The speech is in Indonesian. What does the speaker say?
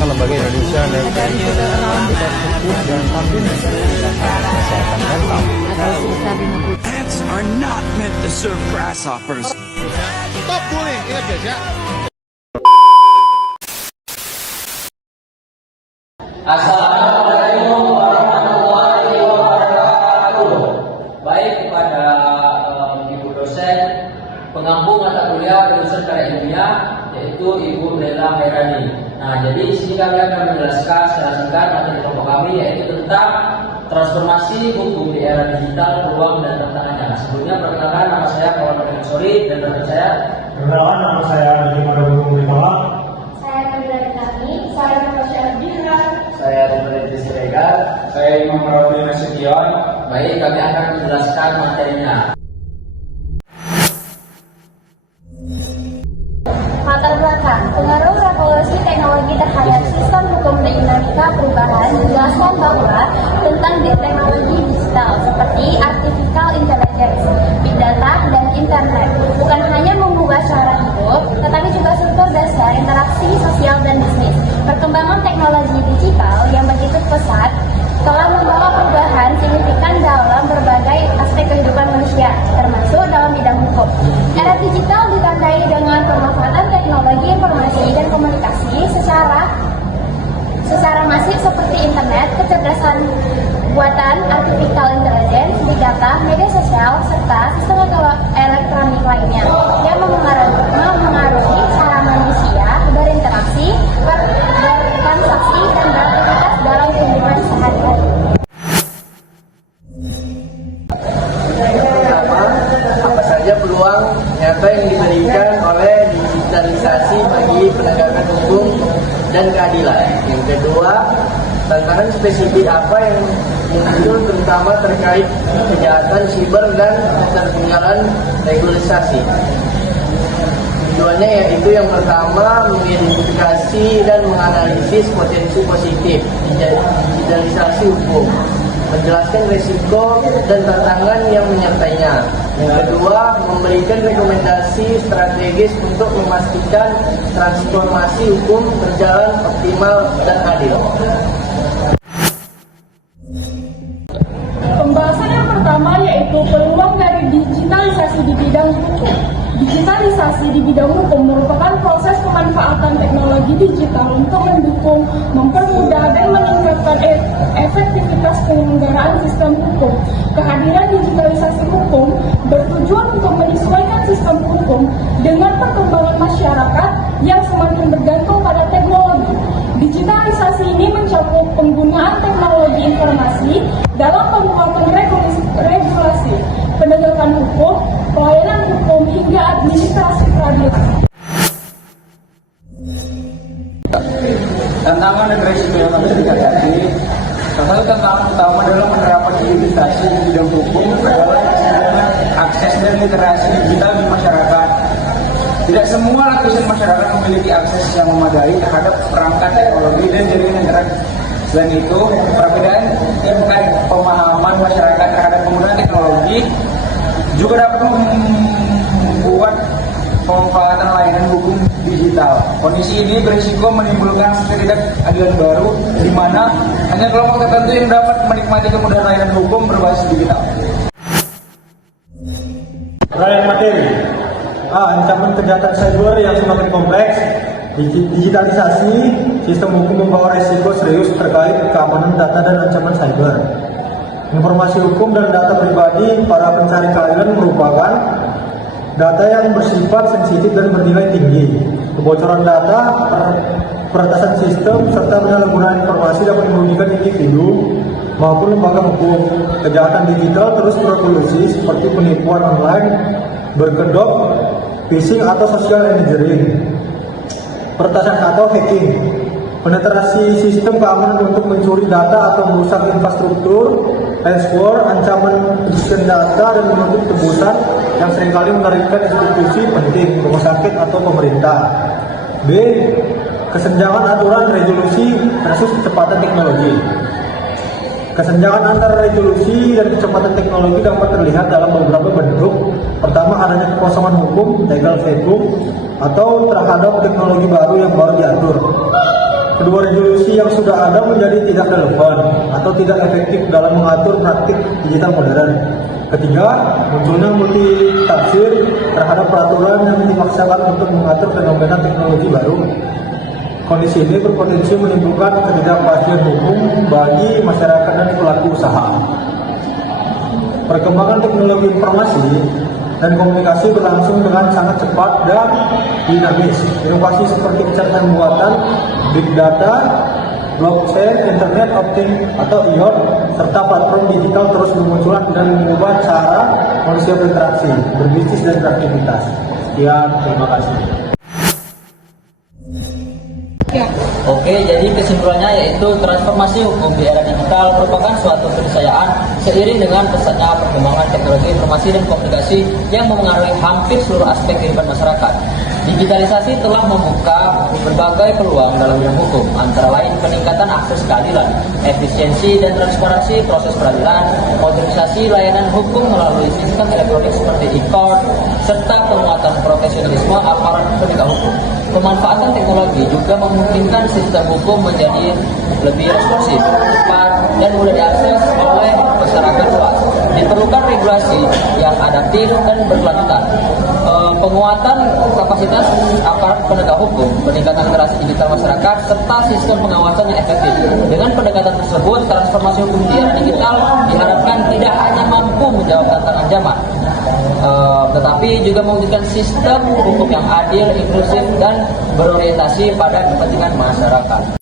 Lembaga Indonesia dan tidak fokus dan tampil kesehatan mental. Ants are not meant to serve grasshoppers. Stop bullying, ingat guys ya. Assalamualaikum warahmatullahi wabarakatuh. Baik kepada Ibu dosen pengampu mata kuliah jurusan Karya Ilmiah, yaitu Ibu Lela Hairani. Nah, jadi di sini kami akan menjelaskan secara singkat materi kelompok kami, yaitu tentang transformasi hukum di era digital, peluang dan tantangannya. Sebelumnya perkenalkan, nama saya Kawan Makin Sori dan teman saya. Perkenalkan, nama saya Budi Madawung Limala. Saya Nabila Tami, saya Natasha Abdillah. Saya Rizky Siregar. Saya Imam Rafi Nasution. Baik, kami akan menjelaskan materinya. Latar belakang, pengaruh revolusi teknologi terhadap sistem hukum dan dinamika perubahan menjelaskan bahwa tentang teknologi digital seperti artificial intelligence, big data, dan internet bukan hanya mengubah cara hidup, tetapi juga struktur dasar interaksi sosial dan bisnis. Perkembangan teknologi digital yang begitu pesat telah membawa perubahan signifikan dalam berbagai aspek kehidupan manusia, termasuk dalam bidang hukum. Era digital ditandai dengan pemanfaatan teknologi informasi dan komunikasi secara masif seperti internet, kecerdasan buatan, artificial intelligence, big data, media sosial, serta sistem elektronik lainnya yang mempengaruhi cara manusia berinteraksi, bertransaksi, dan beraktivitas dalam kehidupan sehari-hari. Apa saja peluang nyata yang diberikan oleh digitalisasi bagi penegakan hukum dan keadilan. Yang kedua, tantangan spesifik apa yang muncul terutama terkait kejahatan siber dan ketertinggalan regulasi. Tujuannya yaitu yang pertama, mengidentifikasi dan menganalisis potensi positif digitalisasi hukum, menjelaskan risiko dan tantangan yang menyertainya. Yang kedua, memberikan rekomendasi strategis untuk memastikan transformasi hukum berjalan optimal dan adil. Pembahasan yang pertama yaitu peluang dari digitalisasi di bidang hukum. Digitalisasi di bidang hukum merupakan proses pemanfaatan teknologi digital untuk mendukung, mempermudah, dan meningkatkan efektivitas penyelenggaraan sistem hukum. Kehadiran digitalisasi hukum bertujuan untuk menyesuaikan sistem hukum dengan perkembangan masyarakat yang semakin bergantung pada teknologi. Digitalisasi ini mencakup penggunaan teknologi informasi dalam pembuatan regulasi, penegakan hukum, pelayanan hukum, hingga administrasi peradilan. Tantangan dan resiko yang harus dihadapi. Salah satu tantangan utama dalam penerapan digitalisasi di bidang hukum adalah akses dan literasi digital di masyarakat. Tidak semua lapisan masyarakat memiliki akses yang memadai terhadap perangkat teknologi dan jaringan internet. Selain itu, perbedaan tingkat pemahaman masyarakat terhadap penggunaan teknologi juga dapat membuat pemanfaatan layanan hukum digital. Kondisi ini berisiko menimbulkan ketidakadilan baru, di mana hanya kelompok tertentu yang dapat menikmati kemudahan layanan hukum berbasis digital. Rangkaian materi. Ancaman kejahatan cyber yang semakin kompleks. Digitalisasi sistem hukum membawa risiko serius terkait keamanan data dan ancaman cyber. Informasi hukum dan data pribadi para pencari keadilan merupakan data yang bersifat sensitif dan bernilai tinggi. Kebocoran data, peretasan sistem, serta penyalahgunaan informasi dapat merugikan individu maupun lembaga hukum. Kejahatan digital terus berevolusi seperti penipuan online, berkedok, phishing atau social engineering, peretasan atau hacking, penetrasi sistem keamanan untuk mencuri data atau merusak infrastruktur, ransomware, ancaman pencucian data dan menuntut tebusan yang seringkali menarikkan institusi penting, rumah sakit atau pemerintah. B. Kesenjangan aturan resolusi versus kecepatan teknologi. Kesenjangan antara resolusi dan kecepatan teknologi dapat terlihat dalam beberapa bentuk. Pertama, adanya kekosongan hukum, legal vacuum, atau terhadap teknologi baru yang baru diatur. Kedua, resolusi yang sudah ada menjadi tidak relevan atau tidak efektif dalam mengatur praktik digital modern. Ketiga, munculnya multitafsir terhadap peraturan yang dimaksakan untuk mengatur fenomena teknologi baru. Kondisi ini berpotensi menimbulkan ketidakpastian hukum bagi masyarakat dan pelaku usaha. Perkembangan teknologi informasi dan komunikasi berlangsung dengan sangat cepat dan dinamis. Inovasi seperti kecerdasan buatan, big data, blockchain, internet of things atau IoT, serta platform digital terus bermunculan dan mengubah cara manusia berinteraksi, berbisnis dan beraktivitas. Sekian, terima kasih. Oke, jadi kesimpulannya yaitu transformasi hukum di era digital merupakan suatu keniscayaan seiring dengan pesatnya perkembangan teknologi informasi dan komunikasi yang memengaruhi hampir seluruh aspek kehidupan masyarakat. Digitalisasi telah membuka berbagai peluang dalam bidang hukum, antara lain peningkatan akses keadilan, efisiensi dan transparansi proses peradilan, modernisasi layanan hukum melalui sistem elektronik seperti e-court, serta penguatan profesionalisme aparat penegak hukum. Pemanfaatan teknologi juga memungkinkan sistem hukum menjadi lebih responsif, cepat, dan mudah diakses oleh masyarakat luas. Diperlukan regulasi yang adaptif dan berkelanjutan. Penguatan kapasitas aparat penegak hukum, peningkatan literasi digital masyarakat, serta sistem pengawasan yang efektif. Dengan pendekatan tersebut, transformasi hukum di era digital diharapkan tidak hanya mampu menjawab tantangan zaman, tetapi juga mewujudkan sistem hukum yang adil, inklusif, dan berorientasi pada kepentingan masyarakat.